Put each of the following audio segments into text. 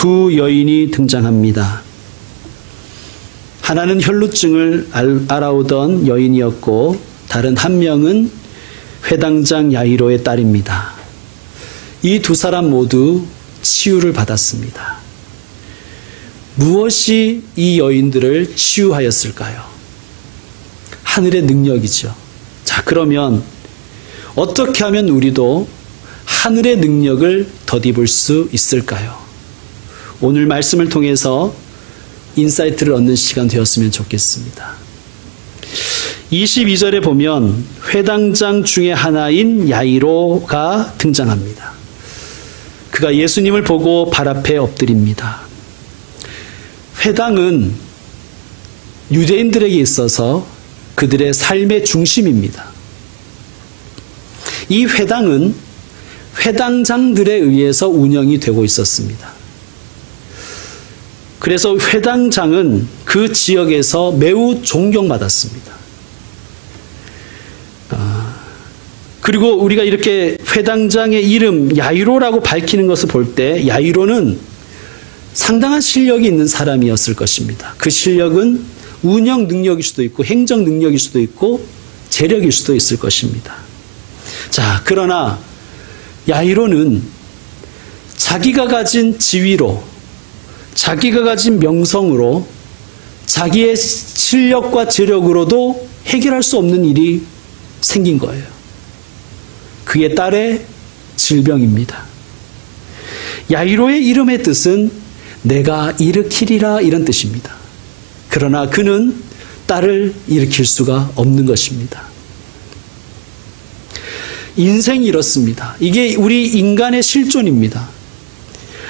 두 여인이 등장합니다. 하나는 혈루증을 앓아오던 여인이었고 다른 한 명은 회당장 야이로의 딸입니다. 이 두 사람 모두 치유를 받았습니다. 무엇이 이 여인들을 치유하였을까요? 하늘의 능력이죠. 자, 그러면 어떻게 하면 우리도 하늘의 능력을 덧입을 수 있을까요? 오늘 말씀을 통해서 인사이트를 얻는 시간 되었으면 좋겠습니다. 22절에 보면 회당장 중에 하나인 야이로가 등장합니다. 그가 예수님을 보고 발 앞에 엎드립니다. 회당은 유대인들에게 있어서 그들의 삶의 중심입니다. 이 회당은 회당장들에 의해서 운영이 되고 있었습니다. 그래서 회당장은 그 지역에서 매우 존경받았습니다. 그리고 우리가 이렇게 회당장의 이름 야이로라고 밝히는 것을 볼 때 야이로는 상당한 실력이 있는 사람이었을 것입니다. 그 실력은 운영 능력일 수도 있고 행정 능력일 수도 있고 재력일 수도 있을 것입니다. 자, 그러나 야이로는 자기가 가진 지위로, 자기가 가진 명성으로, 자기의 실력과 재력으로도 해결할 수 없는 일이 생긴 거예요. 그의 딸의 질병입니다. 야이로의 이름의 뜻은 내가 일으키리라 이런 뜻입니다. 그러나 그는 딸을 일으킬 수가 없는 것입니다. 인생이 이렇습니다. 이게 우리 인간의 실존입니다.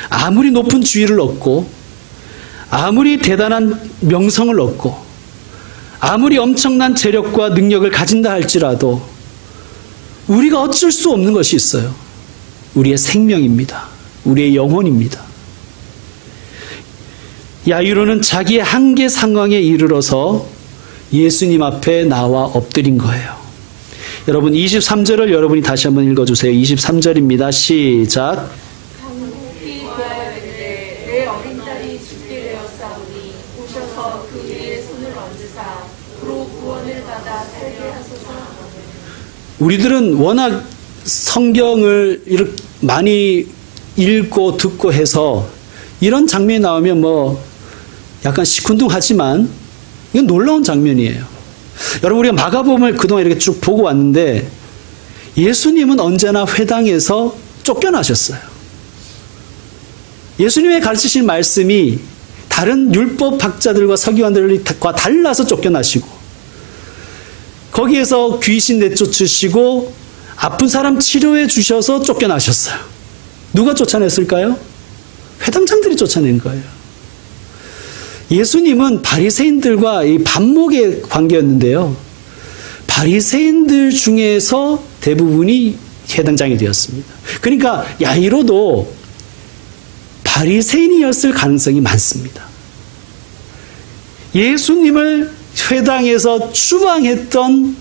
아무리 높은 지위를 얻고 아무리 대단한 명성을 얻고 아무리 엄청난 재력과 능력을 가진다 할지라도 우리가 어쩔 수 없는 것이 있어요. 우리의 생명입니다. 우리의 영혼입니다. 야이로는 자기의 한계 상황에 이르러서 예수님 앞에 나와 엎드린 거예요. 여러분 23절을 여러분이 다시 한번 읽어주세요. 23절입니다. 시작. 내 어린 딸이 죽게 되었사오니 오셔서 그 위에 손을 얹으사 그로 구원을 받아 살게 하소서. 우리들은 워낙 성경을 이렇게 많이 읽고 듣고 해서 이런 장면이 나오면 뭐 약간 시큰둥하지만 이건 놀라운 장면이에요. 여러분 우리가 마가복음을 그동안 이렇게 쭉 보고 왔는데 예수님은 언제나 회당에서 쫓겨나셨어요. 예수님의 가르치신 말씀이 다른 율법학자들과 서기관들과 달라서 쫓겨나시고 거기에서 귀신 내쫓으시고 아픈 사람 치료해 주셔서 쫓겨나셨어요. 누가 쫓아냈을까요? 회당장들이 쫓아낸 거예요. 예수님은 바리새인들과 이 반목의 관계였는데요. 바리새인들 중에서 대부분이 회당장이 되었습니다. 그러니까 야이로도 바리새인이었을 가능성이 많습니다. 예수님을 회당에서 추방했던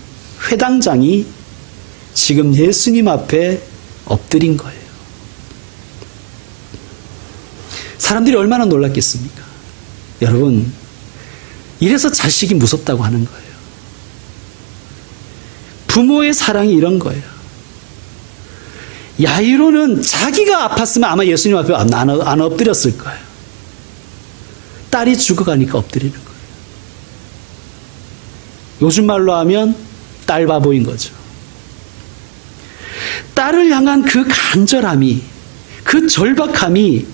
회당장이 지금 예수님 앞에 엎드린 거예요. 사람들이 얼마나 놀랐겠습니까? 여러분, 이래서 자식이 무섭다고 하는 거예요. 부모의 사랑이 이런 거예요. 야이로는 자기가 아팠으면 아마 예수님 앞에 안 엎드렸을 거예요. 딸이 죽어가니까 엎드리는 거예요. 요즘 말로 하면 딸 바보인 거죠. 딸을 향한 그 간절함이, 그 절박함이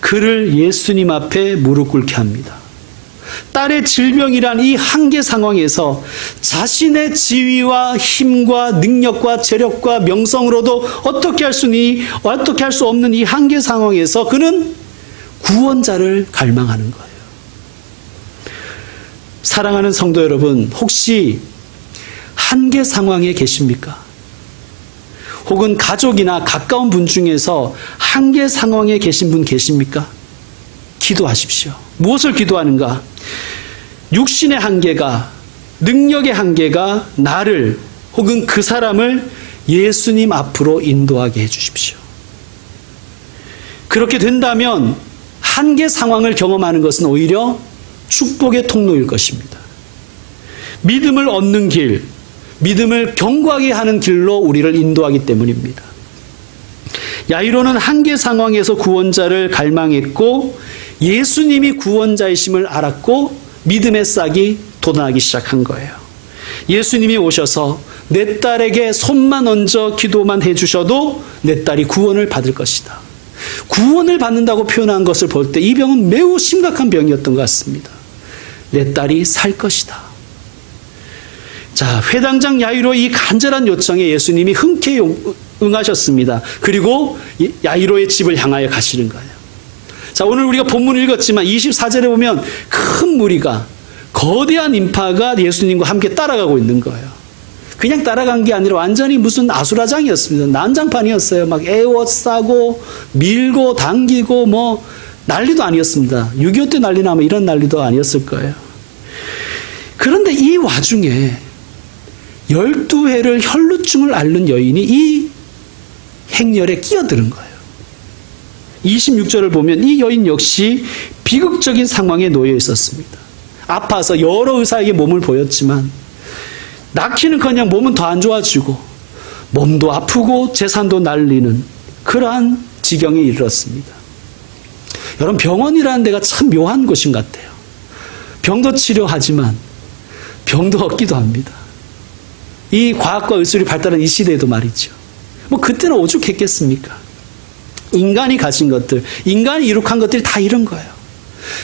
그를 예수님 앞에 무릎 꿇게 합니다. 딸의 질병이란 이 한계 상황에서 자신의 지위와 힘과 능력과 재력과 명성으로도 어떻게 할 수 없는 이 한계 상황에서 그는 구원자를 갈망하는 거예요. 사랑하는 성도 여러분, 혹시 한계 상황에 계십니까? 혹은 가족이나 가까운 분 중에서 한계 상황에 계신 분 계십니까? 기도하십시오. 무엇을 기도하는가? 육신의 한계가, 능력의 한계가 나를 혹은 그 사람을 예수님 앞으로 인도하게 해주십시오. 그렇게 된다면 한계 상황을 경험하는 것은 오히려 축복의 통로일 것입니다. 믿음을 얻는 길, 믿음을 견고하게 하는 길로 우리를 인도하기 때문입니다. 야이로는 한계 상황에서 구원자를 갈망했고 예수님이 구원자이심을 알았고 믿음의 싹이 돋아나기 시작한 거예요. 예수님이 오셔서 내 딸에게 손만 얹어 기도만 해주셔도 내 딸이 구원을 받을 것이다. 구원을 받는다고 표현한 것을 볼 때 이 병은 매우 심각한 병이었던 것 같습니다. 내 딸이 살 것이다. 자, 회당장 야이로의 이 간절한 요청에 예수님이 흔쾌히 응하셨습니다. 그리고 야이로의 집을 향하여 가시는 거예요. 자, 오늘 우리가 본문을 읽었지만 24절에 보면 큰 무리가, 거대한 인파가 예수님과 함께 따라가고 있는 거예요. 그냥 따라간 게 아니라 완전히 무슨 아수라장이었습니다. 난장판이었어요. 막 에워싸고 밀고 당기고 뭐 난리도 아니었습니다. 6.25 때 난리 나면 이런 난리도 아니었을 거예요. 그런데 이 와중에 12회를 혈루증을 앓는 여인이 이 행렬에 끼어드는 거예요. 26절을 보면 이 여인 역시 비극적인 상황에 놓여 있었습니다. 아파서 여러 의사에게 몸을 보였지만 낳기는커녕 몸은 더 안 좋아지고 몸도 아프고 재산도 날리는 그러한 지경에 이르렀습니다. 여러분, 병원이라는 데가 참 묘한 곳인 것 같아요. 병도 치료하지만 병도 얻기도 합니다. 이 과학과 의술이 발달한 이 시대에도 말이죠. 뭐 그때는 오죽했겠습니까? 인간이 가진 것들, 인간이 이룩한 것들이 다 이런 거예요.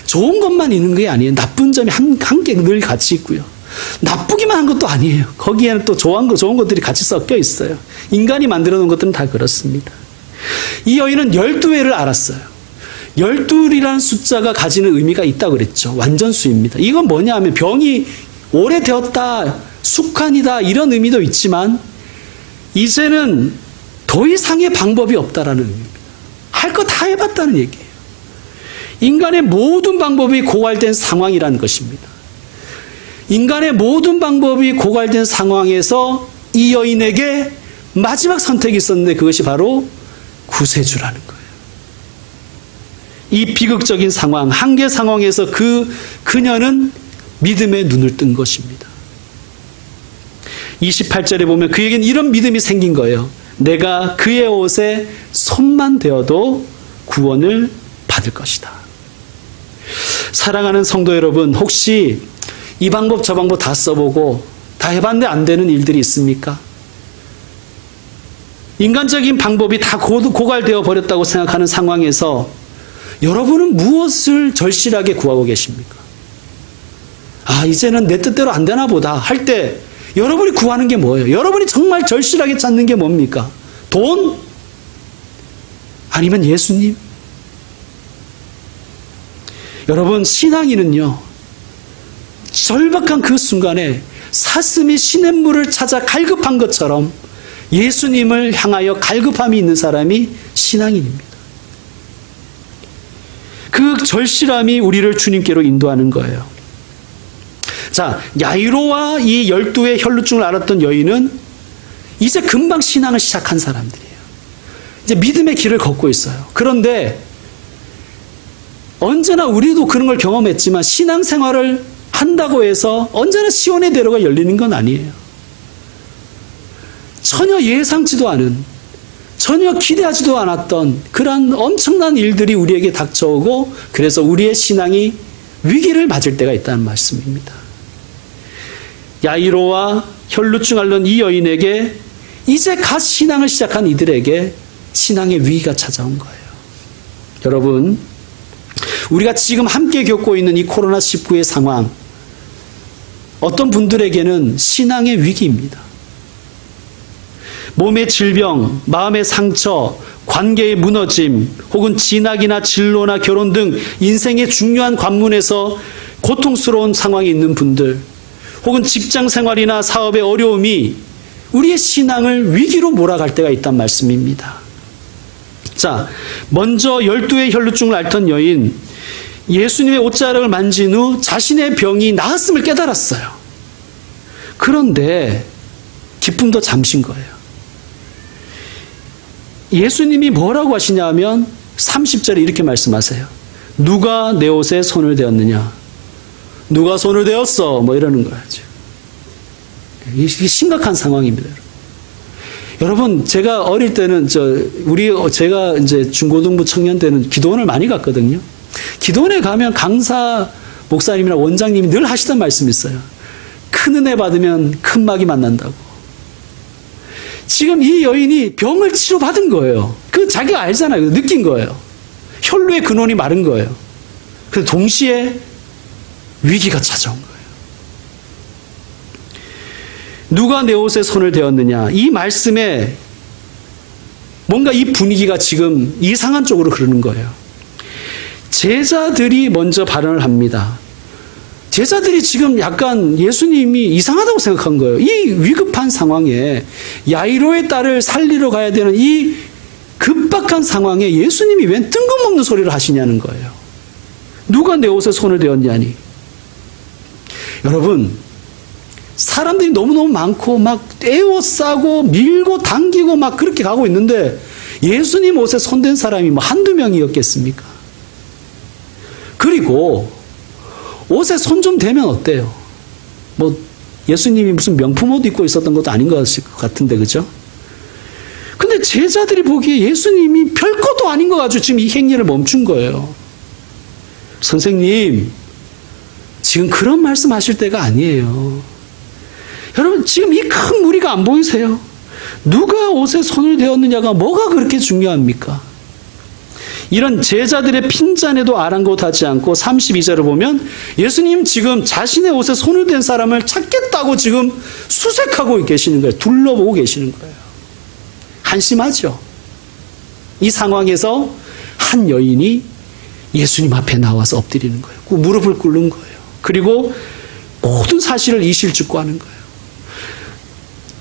좋은 것만 있는 게 아니에요. 나쁜 점이 한 개 늘 같이 있고요. 나쁘기만 한 것도 아니에요. 거기에는 또 좋은 것들이 같이 섞여 있어요. 인간이 만들어 놓은 것들은 다 그렇습니다. 이 여인은 12회를 알았어요. 12이라는 숫자가 가지는 의미가 있다고 그랬죠. 완전수입니다. 이건 뭐냐 하면 병이 오래되었다, 숙환이다 이런 의미도 있지만 이제는 더 이상의 방법이 없다라는 의미입니다. 할 거 다 해봤다는 얘기예요. 인간의 모든 방법이 고갈된 상황이라는 것입니다. 인간의 모든 방법이 고갈된 상황에서 이 여인에게 마지막 선택이 있었는데 그것이 바로 구세주라는 거예요. 이 비극적인 상황, 한계 상황에서 그녀는 믿음의 눈을 뜬 것입니다. 28절에 보면 그에겐 이런 믿음이 생긴 거예요. 내가 그의 옷에 손만 대어도 구원을 받을 것이다. 사랑하는 성도 여러분, 혹시 이 방법 저 방법 다 써보고 다 해봤는데 안 되는 일들이 있습니까? 인간적인 방법이 다 고갈되어 버렸다고 생각하는 상황에서 여러분은 무엇을 절실하게 구하고 계십니까? 아, 이제는 내 뜻대로 안 되나 보다 할 때 여러분이 구하는 게 뭐예요? 여러분이 정말 절실하게 찾는 게 뭡니까? 돈? 아니면 예수님? 여러분, 신앙인은요, 절박한 그 순간에 사슴이 시냇물을 찾아 갈급한 것처럼 예수님을 향하여 갈급함이 있는 사람이 신앙인입니다. 그 절실함이 우리를 주님께로 인도하는 거예요. 자, 야이로와 이 12의 혈루증을 앓았던 여인은 이제 금방 신앙을 시작한 사람들이에요. 이제 믿음의 길을 걷고 있어요. 그런데 언제나 우리도 그런 걸 경험했지만 신앙생활을 한다고 해서 언제나 시온의 대로가 열리는 건 아니에요. 전혀 예상치도 않은, 전혀 기대하지도 않았던 그런 엄청난 일들이 우리에게 닥쳐오고 그래서 우리의 신앙이 위기를 맞을 때가 있다는 말씀입니다. 야이로와 혈루증 앓는 이 여인에게 이제 갓 신앙을 시작한 이들에게 신앙의 위기가 찾아온 거예요. 여러분, 우리가 지금 함께 겪고 있는 이 코로나19의 상황, 어떤 분들에게는 신앙의 위기입니다. 몸의 질병, 마음의 상처, 관계의 무너짐, 혹은 진학이나 진로나 결혼 등 인생의 중요한 관문에서 고통스러운 상황이 있는 분들, 혹은 직장 생활이나 사업의 어려움이 우리의 신앙을 위기로 몰아갈 때가 있단 말씀입니다. 자, 먼저 12의 혈루증을 앓던 여인, 예수님의 옷자락을 만진 후 자신의 병이 나았음을 깨달았어요. 그런데 기쁨도 잠시인 거예요. 예수님이 뭐라고 하시냐면 30절에 이렇게 말씀하세요. 누가 내 옷에 손을 대었느냐? 누가 손을 대었어? 뭐 이러는 거야, 지금. 이게 심각한 상황입니다. 여러분, 제가 어릴 때는 제가 이제 중고등부 청년 때는 기도원을 많이 갔거든요. 기도원에 가면 강사 목사님이나 원장님이 늘 하시던 말씀이 있어요. 큰 은혜 받으면 큰 마귀 만난다고. 지금 이 여인이 병을 치료받은 거예요. 그 자기가 알잖아요. 느낀 거예요. 혈루의 근원이 마른 거예요. 그래서 동시에 위기가 찾아온 거예요. 누가 내 옷에 손을 대었느냐? 이 말씀에 뭔가 이 분위기가 지금 이상한 쪽으로 흐르는 거예요. 제자들이 먼저 발언을 합니다. 제자들이 지금 약간 예수님이 이상하다고 생각한 거예요. 이 위급한 상황에 야이로의 딸을 살리러 가야 되는 이 급박한 상황에 예수님이 웬 뜬금없는 소리를 하시냐는 거예요. 누가 내 옷에 손을 대었냐니. 여러분, 사람들이 너무너무 많고 막 에워싸고 밀고 당기고 막 그렇게 가고 있는데 예수님 옷에 손댄 사람이 뭐 한두 명이었겠습니까? 그리고 옷에 손 좀 대면 어때요? 뭐 예수님이 무슨 명품 옷 입고 있었던 것도 아닌 것 같은데, 그죠? 근데 제자들이 보기에 예수님이 별것도 아닌 거 가지고 지금 이 행위를 멈춘 거예요. 선생님, 지금 그런 말씀하실 때가 아니에요. 여러분, 지금 이 큰 무리가 안 보이세요? 누가 옷에 손을 대었느냐가 뭐가 그렇게 중요합니까? 이런 제자들의 핀잔에도 아랑곳하지 않고 32절을 보면 예수님 지금 자신의 옷에 손을 댄 사람을 찾겠다고 지금 수색하고 계시는 거예요. 둘러보고 계시는 거예요. 한심하죠? 이 상황에서 한 여인이 예수님 앞에 나와서 엎드리는 거예요. 그 무릎을 꿇는 거예요. 그리고 모든 사실을 이실직고하는 거예요.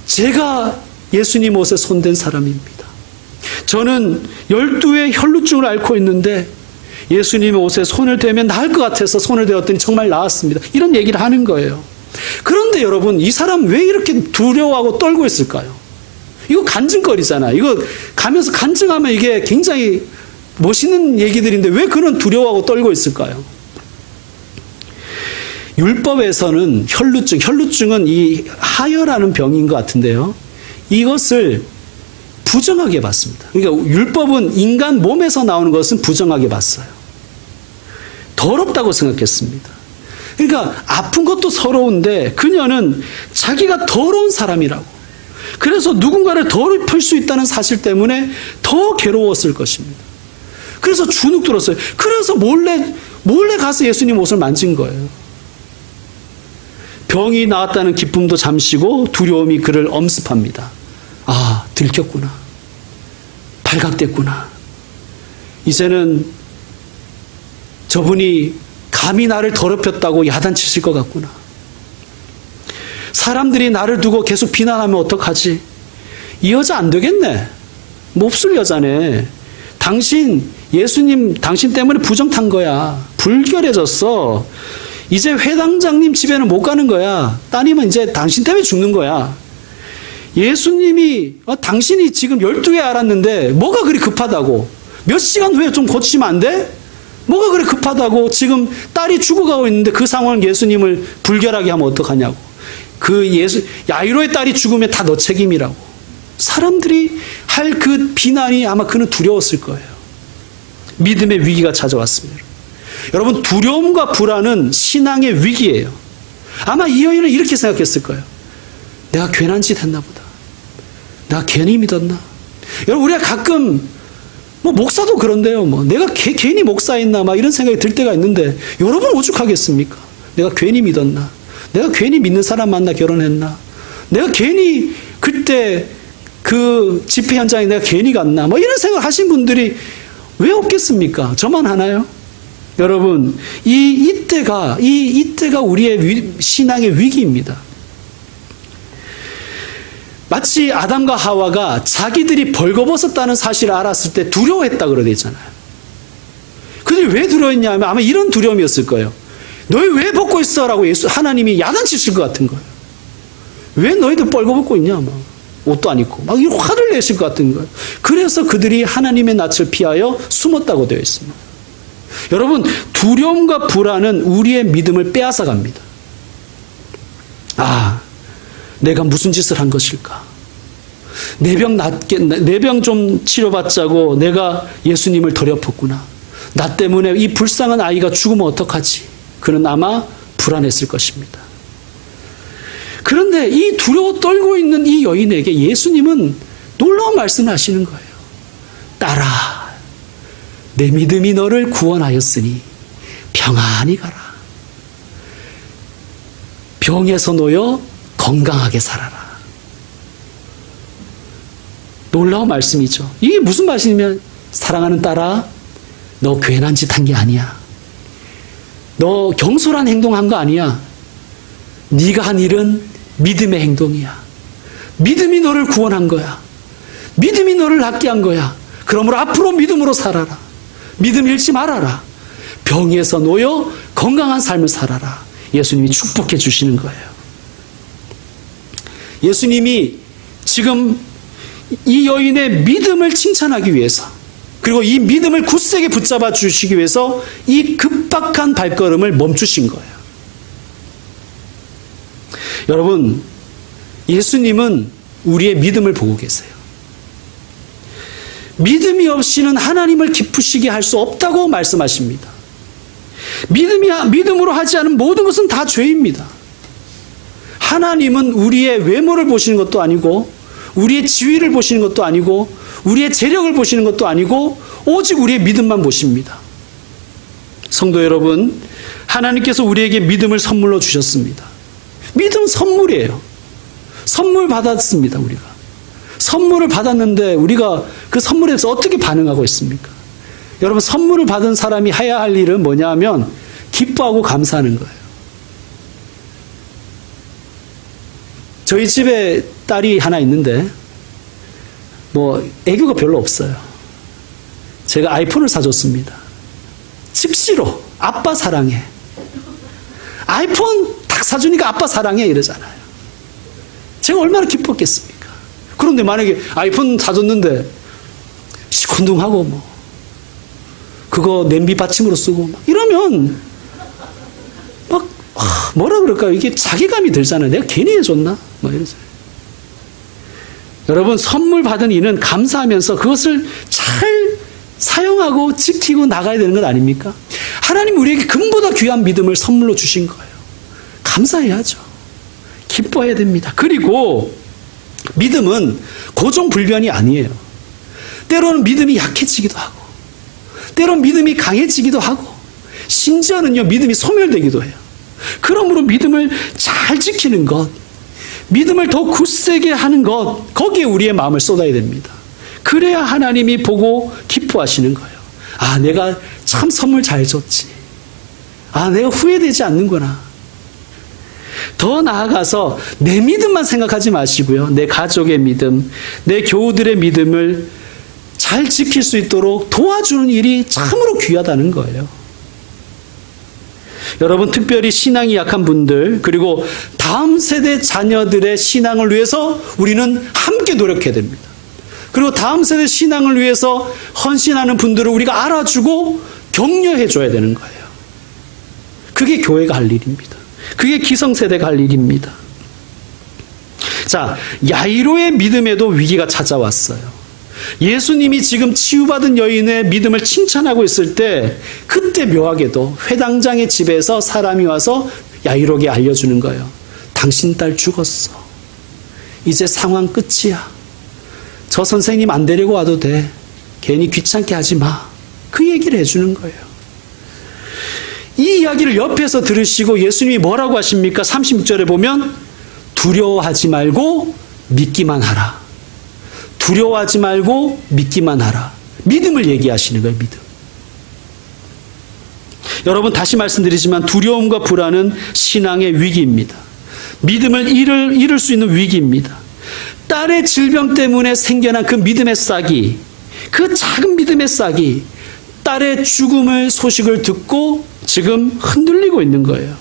제가 예수님 옷에 손댄 사람입니다. 저는 12의 혈루증을 앓고 있는데 예수님의 옷에 손을 대면 나을 것 같아서 손을 대었더니 정말 나았습니다. 이런 얘기를 하는 거예요. 그런데 여러분, 이 사람 왜 이렇게 두려워하고 떨고 있을까요? 이거 간증거리잖아요. 이거 가면서 간증하면 이게 굉장히 멋있는 얘기들인데 왜 그런 두려워하고 떨고 있을까요? 율법에서는 혈루증은 이 하혈하는 병인 것 같은데요. 이것을 부정하게 봤습니다. 그러니까 율법은 인간 몸에서 나오는 것은 부정하게 봤어요. 더럽다고 생각했습니다. 그러니까 아픈 것도 서러운데 그녀는 자기가 더러운 사람이라고. 그래서 누군가를 더럽힐 수 있다는 사실 때문에 더 괴로웠을 것입니다. 그래서 주눅 들었어요. 그래서 몰래 가서 예수님 옷을 만진 거예요. 병이 나았다는 기쁨도 잠시고 두려움이 그를 엄습합니다. 아, 들켰구나. 발각됐구나. 이제는 저분이 감히 나를 더럽혔다고 야단치실 것 같구나. 사람들이 나를 두고 계속 비난하면 어떡하지? 이 여자 안 되겠네. 몹쓸 여자네. 예수님 당신 때문에 부정 탄 거야. 불결해졌어. 이제 회당장님 집에는 못 가는 거야. 따님은 이제 당신 때문에 죽는 거야. 예수님이 당신이 지금 12에 알았는데 뭐가 그리 급하다고. 몇 시간 후에 좀 고치면 안 돼? 뭐가 그리 급하다고. 지금 딸이 죽어가고 있는데 그 상황을 예수님을 불결하게 하면 어떡하냐고. 야이로의 딸이 죽으면 다 너 책임이라고. 사람들이 할 그 비난이 아마 그는 두려웠을 거예요. 믿음의 위기가 찾아왔습니다. 여러분, 두려움과 불안은 신앙의 위기예요. 아마 이 여인은 이렇게 생각했을 거예요. 내가 괜한 짓 했나 보다. 내가 괜히 믿었나? 여러분, 우리가 가끔 목사도 그런데요. 내가 괜히 목사했나 막 이런 생각이 들 때가 있는데 여러분 오죽하겠습니까? 내가 괜히 믿었나? 내가 괜히 믿는 사람 만나 결혼했나? 내가 괜히 그때 그 집회 현장에 내가 괜히 갔나? 이런 생각을 하신 분들이 왜 없겠습니까? 저만 하나요? 여러분, 이때가 우리의 신앙의 위기입니다. 마치 아담과 하와가 자기들이 벌거벗었다는 사실을 알았을 때 두려워했다 그러돼 있잖아요. 그들이 왜 두려워했냐면 아마 이런 두려움이었을 거예요. 너희 왜 벗고 있어? 라고 하나님이 야단치실 것 같은 거예요. 왜 너희들 벌거벗고 있냐? 옷도 안 입고. 막 화를 내실 것 같은 거예요. 그래서 그들이 하나님의 낯을 피하여 숨었다고 되어 있습니다. 여러분, 두려움과 불안은 우리의 믿음을 빼앗아 갑니다. 아, 내가 무슨 짓을 한 것일까? 내 병 좀 치료받자고 내가 예수님을 더럽혔구나. 나 때문에 이 불쌍한 아이가 죽으면 어떡하지? 그는 아마 불안했을 것입니다. 그런데 이 두려워 떨고 있는 이 여인에게 예수님은 놀라운 말씀을 하시는 거예요. 딸아, 내 믿음이 너를 구원하였으니 평안히 가라. 병에서 놓여 건강하게 살아라. 놀라운 말씀이죠. 이게 무슨 말씀이냐면, 사랑하는 딸아, 너 괜한 짓 한 게 아니야. 너 경솔한 행동한 거 아니야. 네가 한 일은 믿음의 행동이야. 믿음이 너를 구원한 거야. 믿음이 너를 낫게 한 거야. 그러므로 앞으로 믿음으로 살아라. 믿음 잃지 말아라. 병에서 놓여 건강한 삶을 살아라. 예수님이 축복해 주시는 거예요. 예수님이 지금 이 여인의 믿음을 칭찬하기 위해서, 그리고 이 믿음을 굳세게 붙잡아 주시기 위해서 이 급박한 발걸음을 멈추신 거예요. 여러분, 예수님은 우리의 믿음을 보고 계세요. 믿음이 없이는 하나님을 기쁘시게 할 수 없다고 말씀하십니다. 믿음으로 하지 않은 모든 것은 다 죄입니다. 하나님은 우리의 외모를 보시는 것도 아니고, 우리의 지위를 보시는 것도 아니고, 우리의 재력을 보시는 것도 아니고, 오직 우리의 믿음만 보십니다. 성도 여러분, 하나님께서 우리에게 믿음을 선물로 주셨습니다. 믿음 선물이에요. 선물 받았습니다, 우리가. 선물을 받았는데 우리가 그 선물에 대해서 어떻게 반응하고 있습니까? 여러분, 선물을 받은 사람이 해야 할 일은 뭐냐 하면 기뻐하고 감사하는 거예요. 저희 집에 딸이 하나 있는데 애교가 별로 없어요. 제가 아이폰을 사줬습니다. 즉시로 아빠 사랑해. 아이폰 딱 사주니까 아빠 사랑해 이러잖아요. 제가 얼마나 기뻤겠습니까? 그런데 만약에 아이폰 사줬는데 시큰둥하고 그거 냄비 받침으로 쓰고 이러면 뭐라 그럴까요? 이게 자괴감이 들잖아요. 내가 괜히 해줬나? 이러세요. 여러분, 선물 받은 이는 감사하면서 그것을 잘 사용하고 지키고 나가야 되는 것 아닙니까? 하나님 우리에게 금보다 귀한 믿음을 선물로 주신 거예요. 감사해야죠. 기뻐해야 됩니다. 그리고 믿음은 고정불변이 아니에요. 때로는 믿음이 약해지기도 하고, 때로는 믿음이 강해지기도 하고, 심지어는요, 믿음이 소멸되기도 해요. 그러므로 믿음을 잘 지키는 것, 믿음을 더 굳세게 하는 것, 거기에 우리의 마음을 쏟아야 됩니다. 그래야 하나님이 보고 기뻐하시는 거예요. 아, 내가 참 선물 잘 줬지. 아, 내가 후회되지 않는구나. 더 나아가서 내 믿음만 생각하지 마시고요. 내 가족의 믿음, 내 교우들의 믿음을 잘 지킬 수 있도록 도와주는 일이 참으로 귀하다는 거예요. 여러분, 특별히 신앙이 약한 분들, 그리고 다음 세대 자녀들의 신앙을 위해서 우리는 함께 노력해야 됩니다. 그리고 다음 세대 신앙을 위해서 헌신하는 분들을 우리가 알아주고 격려해 줘야 되는 거예요. 그게 교회가 할 일입니다. 그게 기성세대가 할 일입니다. 자, 야이로의 믿음에도 위기가 찾아왔어요. 예수님이 지금 치유받은 여인의 믿음을 칭찬하고 있을 때, 그때 묘하게도 회당장의 집에서 사람이 와서 야이로에게 알려주는 거예요. 당신 딸 죽었어. 이제 상황 끝이야. 저 선생님 안 데리고 와도 돼. 괜히 귀찮게 하지 마. 그 얘기를 해주는 거예요. 이 이야기를 옆에서 들으시고 예수님이 뭐라고 하십니까? 36절에 보면 두려워하지 말고 믿기만 하라. 두려워하지 말고 믿기만 하라. 믿음을 얘기하시는 거예요. 믿음. 여러분, 다시 말씀드리지만 두려움과 불안은 신앙의 위기입니다. 믿음을 잃을 수 있는 위기입니다. 딸의 질병 때문에 생겨난 그 믿음의 싹이, 그 작은 믿음의 싹이 딸의 죽음의 소식을 듣고 지금 흔들리고 있는 거예요.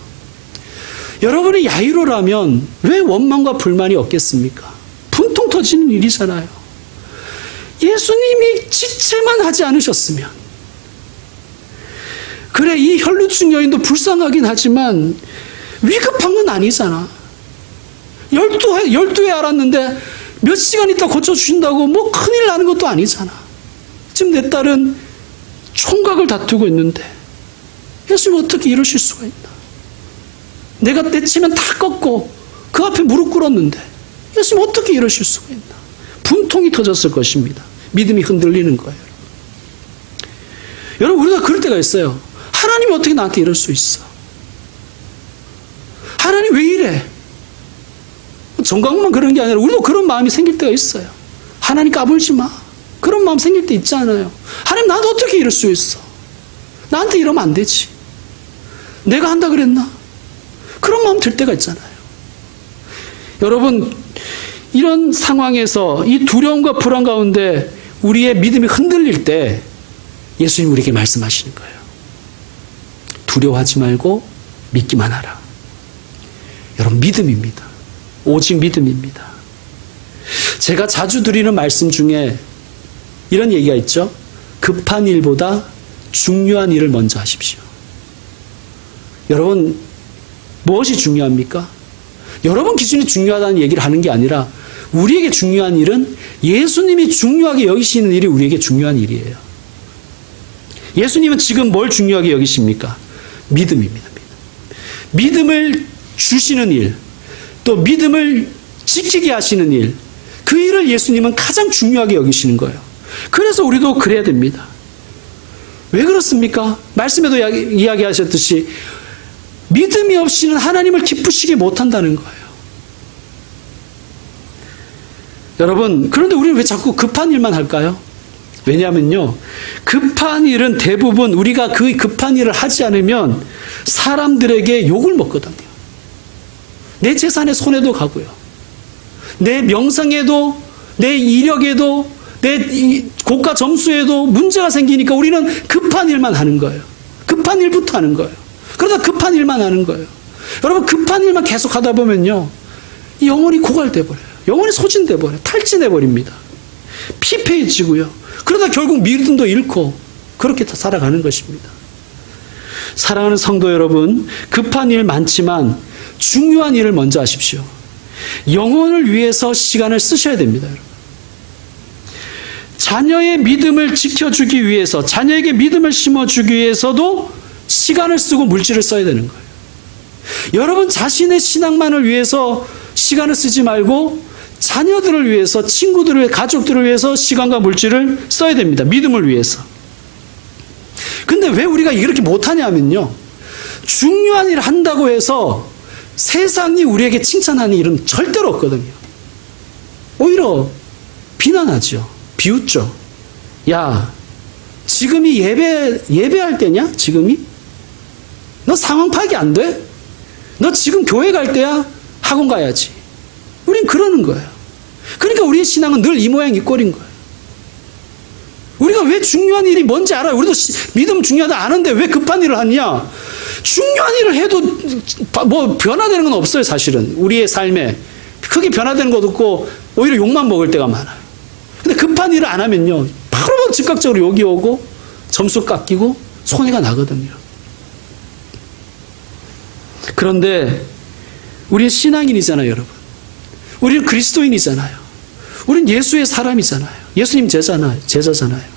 여러분이 야이로라면 왜 원망과 불만이 없겠습니까? 분통 터지는 일이잖아요. 예수님이 지체만 하지 않으셨으면, 그래, 이 혈루증 여인도 불쌍하긴 하지만 위급한 건 아니잖아. 12회 알았는데 몇 시간 있다 고쳐주신다고 뭐 큰일 나는 것도 아니잖아. 지금 내 딸은 총각을 다투고 있는데 예수님 어떻게 이러실 수가 있나. 내가 때치면 다 꺾고 그 앞에 무릎 꿇었는데 예수님 어떻게 이러실 수가 있나. 분통이 터졌을 것입니다. 믿음이 흔들리는 거예요. 여러분, 우리가 그럴 때가 있어요. 하나님이 어떻게 나한테 이럴 수 있어? 하나님 왜 이래? 정광만 그런 게 아니라 우리도 그런 마음이 생길 때가 있어요. 하나님 까불지 마. 그런 마음 생길 때 있잖아요. 하나님 나한테 어떻게 이럴 수 있어? 나한테 이러면 안 되지. 내가 한다 그랬나? 그런 마음 들 때가 있잖아요. 여러분, 이런 상황에서 이 두려움과 불안 가운데 우리의 믿음이 흔들릴 때 예수님 우리에게 말씀하시는 거예요. 두려워하지 말고 믿기만 하라. 여러분, 믿음입니다. 오직 믿음입니다. 제가 자주 드리는 말씀 중에 이런 얘기가 있죠. 급한 일보다 중요한 일을 먼저 하십시오. 여러분, 무엇이 중요합니까? 여러분 기준이 중요하다는 얘기를 하는 게 아니라 우리에게 중요한 일은 예수님이 중요하게 여기시는 일이 우리에게 중요한 일이에요. 예수님은 지금 뭘 중요하게 여기십니까? 믿음입니다. 믿음을 주시는 일, 또 믿음을 지키게 하시는 일, 그 일을 예수님은 가장 중요하게 여기시는 거예요. 그래서 우리도 그래야 됩니다. 왜 그렇습니까? 말씀에도 이야기하셨듯이 믿음이 없이는 하나님을 기쁘시게 못한다는 거예요. 여러분, 그런데 우리는 왜 자꾸 급한 일만 할까요? 왜냐하면요, 급한 일은 대부분 우리가 그 급한 일을 하지 않으면 사람들에게 욕을 먹거든요. 내 재산에 손해도 가고요. 내 명성에도, 내 이력에도, 내 고가 점수에도 문제가 생기니까 우리는 급한 일만 하는 거예요. 급한 일부터 하는 거예요. 그러다 급한 일만 하는 거예요. 여러분, 급한 일만 계속 하다 보면요, 영혼이 고갈돼 버려요. 영혼이 소진돼 버려요. 탈진해 버립니다. 피폐해지고요. 그러다 결국 믿음도 잃고 그렇게 살아가는 것입니다. 사랑하는 성도 여러분, 급한 일 많지만 중요한 일을 먼저 하십시오. 영혼을 위해서 시간을 쓰셔야 됩니다. 여러분. 자녀의 믿음을 지켜주기 위해서, 자녀에게 믿음을 심어주기 위해서도 시간을 쓰고 물질을 써야 되는 거예요. 여러분 자신의 신앙만을 위해서 시간을 쓰지 말고 자녀들을 위해서, 친구들을 위해, 가족들을 위해서 시간과 물질을 써야 됩니다. 믿음을 위해서. 근데 왜 우리가 이렇게 못하냐 하면요, 중요한 일을 한다고 해서 세상이 우리에게 칭찬하는 일은 절대로 없거든요. 오히려 비난하죠. 비웃죠. 야, 지금이 예배할 때냐? 지금이? 너 상황 파악이 안 돼? 너 지금 교회 갈 때야? 학원 가야지. 우린 그러는 거예요. 그러니까 우리의 신앙은 늘 이 모양 이 꼴인 거예요. 우리가 왜 중요한 일이 뭔지 알아요. 우리도 믿음 중요하다 아는데 왜 급한 일을 하냐? 중요한 일을 해도 뭐 변화되는 건 없어요. 사실은 우리의 삶에 크게 변화되는 것도 없고 오히려 욕만 먹을 때가 많아요. 근데 급한 일을 안 하면요, 바로 즉각적으로 욕이 오고 점수 깎이고 손해가 나거든요. 그런데 우리는 신앙인이잖아요. 여러분, 우리는 그리스도인이잖아요. 우리는 예수의 사람이잖아요. 예수님 제자잖아요.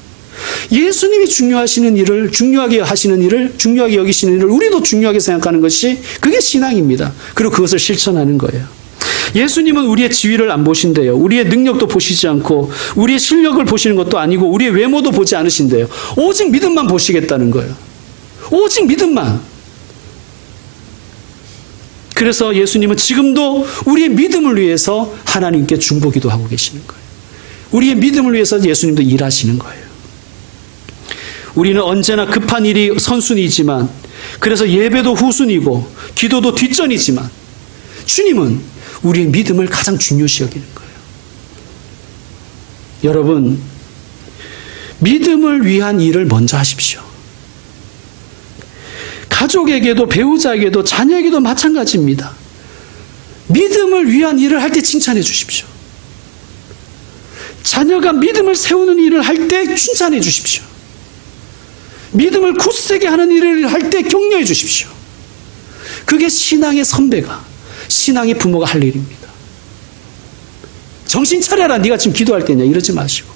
예수님이 중요하시는 일을, 중요하게 하시는 일을, 중요하게 여기시는 일을 우리도 중요하게 생각하는 것이, 그게 신앙입니다. 그리고 그것을 실천하는 거예요. 예수님은 우리의 지위를 안 보신대요. 우리의 능력도 보시지 않고 우리의 실력을 보시는 것도 아니고 우리의 외모도 보지 않으신대요. 오직 믿음만 보시겠다는 거예요. 오직 믿음만. 그래서 예수님은 지금도 우리의 믿음을 위해서 하나님께 중보기도 하고 계시는 거예요. 우리의 믿음을 위해서 예수님도 일하시는 거예요. 우리는 언제나 급한 일이 선순위이지만, 그래서 예배도 후순위고 기도도 뒷전이지만, 주님은 우리의 믿음을 가장 중요시 여기는 거예요. 여러분, 믿음을 위한 일을 먼저 하십시오. 가족에게도, 배우자에게도, 자녀에게도 마찬가지입니다. 믿음을 위한 일을 할 때 칭찬해 주십시오. 자녀가 믿음을 세우는 일을 할 때 칭찬해 주십시오. 믿음을 굳세게 하는 일을 할 때 격려해 주십시오. 그게 신앙의 선배가, 신앙의 부모가 할 일입니다. 정신 차려라, 네가 지금 기도할 때냐, 이러지 마시고.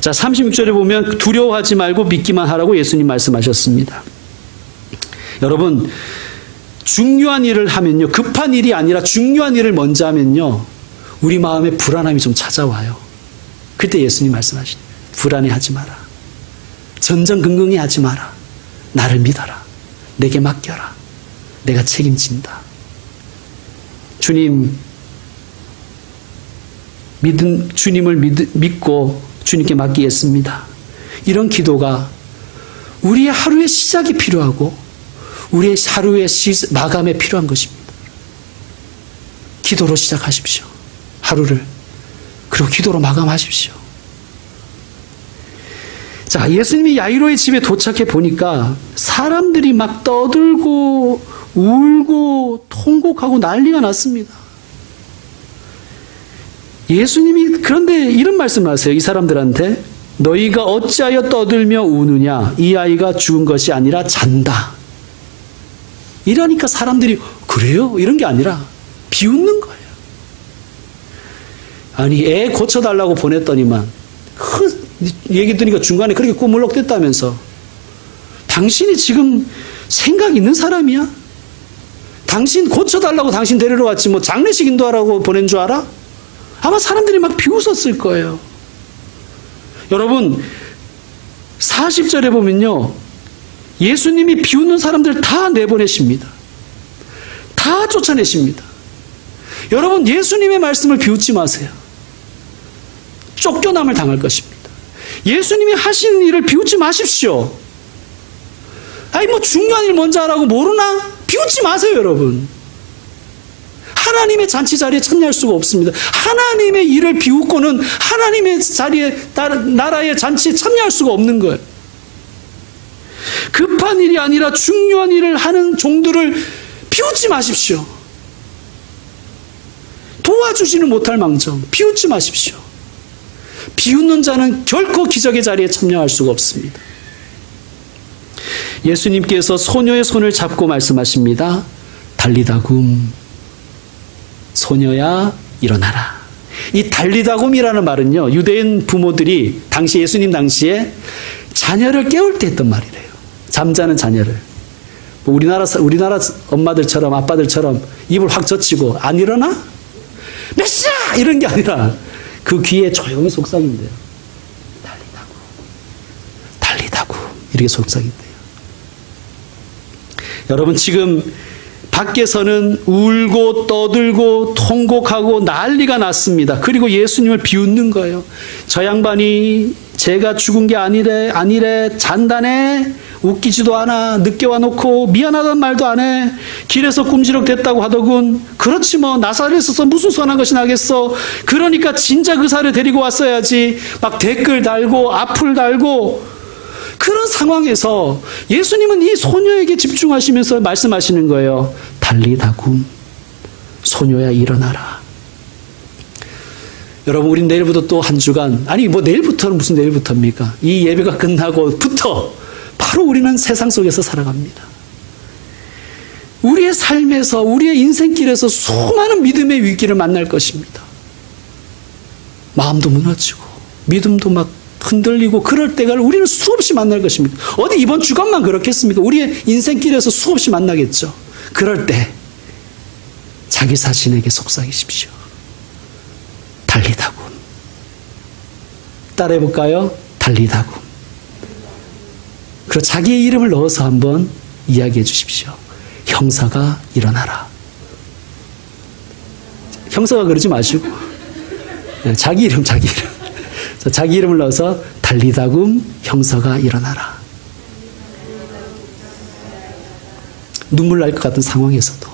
자, 36절에 보면 두려워하지 말고 믿기만 하라고 예수님 말씀하셨습니다. 여러분, 중요한 일을 하면요, 급한 일이 아니라 중요한 일을 먼저 하면요, 우리 마음에 불안함이 좀 찾아와요. 그때 예수님 말씀하시죠. 불안해하지 마라. 전전긍긍히 하지 마라. 나를 믿어라. 내게 맡겨라. 내가 책임진다. 주님을 믿고 주님께 맡기겠습니다. 이런 기도가 우리의 하루의 시작이 필요하고 우리의 하루의 마감에 필요한 것입니다. 기도로 시작하십시오. 하루를. 그리고 기도로 마감하십시오. 자, 예수님이 야이로의 집에 도착해 보니까 사람들이 막 떠들고 울고 통곡하고 난리가 났습니다. 예수님이 그런데 이런 말씀을 하세요. 이 사람들한테 너희가 어찌하여 떠들며 우느냐? 이 아이가 죽은 것이 아니라 잔다. 이러니까 사람들이 그래요? 이런 게 아니라 비웃는 거예요. 아니, 애 고쳐달라고 보냈더니만 얘기 들으니까 중간에 그렇게 꼬물럭댔다면서. 당신이 지금 생각 있는 사람이야? 당신 고쳐달라고 당신 데리러 왔지 뭐 장례식 인도하라고 보낸 줄 알아? 아마 사람들이 막 비웃었을 거예요. 여러분, 40절에 보면요, 예수님이 비웃는 사람들 다 내보내십니다. 다 쫓아내십니다. 여러분, 예수님의 말씀을 비웃지 마세요. 쫓겨남을 당할 것입니다. 예수님이 하신 일을 비웃지 마십시오. 아니, 뭐 중요한 일 먼저 하라고 모르나? 비웃지 마세요, 여러분. 하나님의 잔치 자리에 참여할 수가 없습니다. 하나님의 일을 비웃고는 하나님의 자리에, 나라의 잔치에 참여할 수가 없는 거예요. 급한 일이 아니라 중요한 일을 하는 종들을 비웃지 마십시오. 도와주지는 못할 망정 비웃지 마십시오. 비웃는 자는 결코 기적의 자리에 참여할 수가 없습니다. 예수님께서 소녀의 손을 잡고 말씀하십니다. 달리다굼, 소녀야 일어나라. 이 달리다굼이라는 말은요, 유대인 부모들이 당시 예수님 당시에 자녀를 깨울 때 했던 말이래요. 잠자는 자녀를. 우리나라 엄마들처럼 아빠들처럼 입을 확 젖히고 안 일어나? 메시아! 이런 게 아니라 그 귀에 조용히 속삭인대요. 달리다굼 이렇게 속삭인대요. 여러분, 지금 밖에서는 울고 떠들고 통곡하고 난리가 났습니다. 그리고 예수님을 비웃는 거예요. 저 양반이 제가 죽은 게 아니래, 잔다네, 웃기지도 않아, 늦게 와놓고 미안하다는 말도 안 해, 길에서 꿈지럭 됐다고 하더군. 그렇지 뭐, 나사렛에서 무슨 선한 것이 나겠어. 그러니까 진작 의사를 데리고 왔어야지. 막 댓글 달고 악플 달고. 그런 상황에서 예수님은 이 소녀에게 집중하시면서 말씀하시는 거예요. 달리다굼, 소녀야 일어나라. 여러분, 우린 내일부터 또 한 주간, 아니 뭐 내일부터는 무슨 내일부터입니까? 이 예배가 끝나고부터 바로 우리는 세상 속에서 살아갑니다. 우리의 삶에서, 우리의 인생길에서 수많은 믿음의 위기를 만날 것입니다. 마음도 무너지고 믿음도 막 흔들리고 그럴 때가 우리는 수없이 만날 것입니다. 어디 이번 주간만 그렇겠습니까? 우리의 인생길에서 수없이 만나겠죠. 그럴 때 자기 자신에게 속삭이십시오. 달리다굼. 따라해볼까요? 달리다굼. 그리고 자기의 이름을 넣어서 한번 이야기해 주십시오. 형사가 일어나라. 형사가 그러지 마시고 자기 이름. 자기 이름을 넣어서 달리다굼, 형사가 일어나라. 눈물 날 것 같은 상황에서도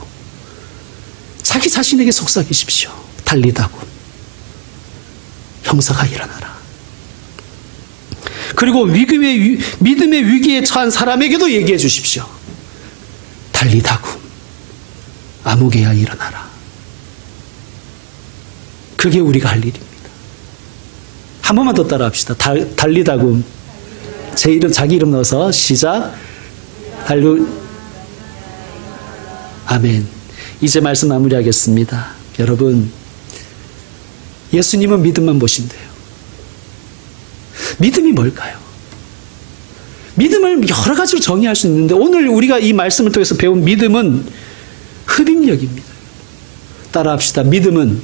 자기 자신에게 속삭이십시오. 달리다굼, 형사가 일어나라. 그리고 믿음의 위기에 처한 사람에게도 얘기해 주십시오. 달리다굼, 아무개야 일어나라. 그게 우리가 할 일입니다. 한 번만 더 따라합시다. 달리다굼. 제 이름, 자기 이름 넣어서 시작. 아멘. 이제 말씀 마무리하겠습니다. 여러분, 예수님은 믿음만 보신대요. 믿음이 뭘까요? 믿음을 여러 가지로 정의할 수 있는데 오늘 우리가 이 말씀을 통해서 배운 믿음은 흡입력입니다. 따라합시다. 믿음은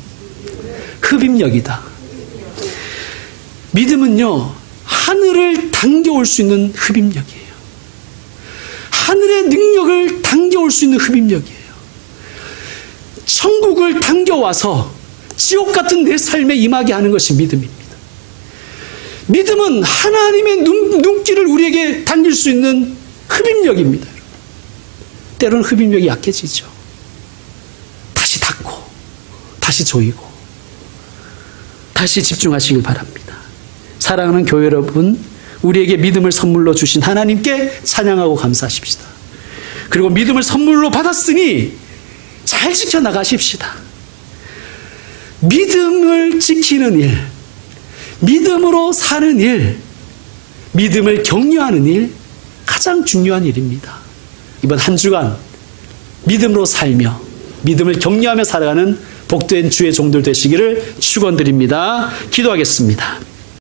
흡입력이다. 믿음은요, 하늘을 당겨올 수 있는 흡입력이에요. 하늘의 능력을 당겨올 수 있는 흡입력이에요. 천국을 당겨와서 지옥 같은 내 삶에 임하게 하는 것이 믿음입니다. 믿음은 하나님의 눈길을 우리에게 당길 수 있는 흡입력입니다. 때로는 흡입력이 약해지죠. 다시 닫고, 다시 조이고, 다시 집중하시길 바랍니다. 사랑하는 교회 여러분, 우리에게 믿음을 선물로 주신 하나님께 찬양하고 감사하십시다. 그리고 믿음을 선물로 받았으니 잘 지켜나가십시다. 믿음을 지키는 일, 믿음으로 사는 일, 믿음을 격려하는 일, 가장 중요한 일입니다. 이번 한 주간 믿음으로 살며 믿음을 격려하며 살아가는 복된 주의 종들 되시기를 축원드립니다. 기도하겠습니다.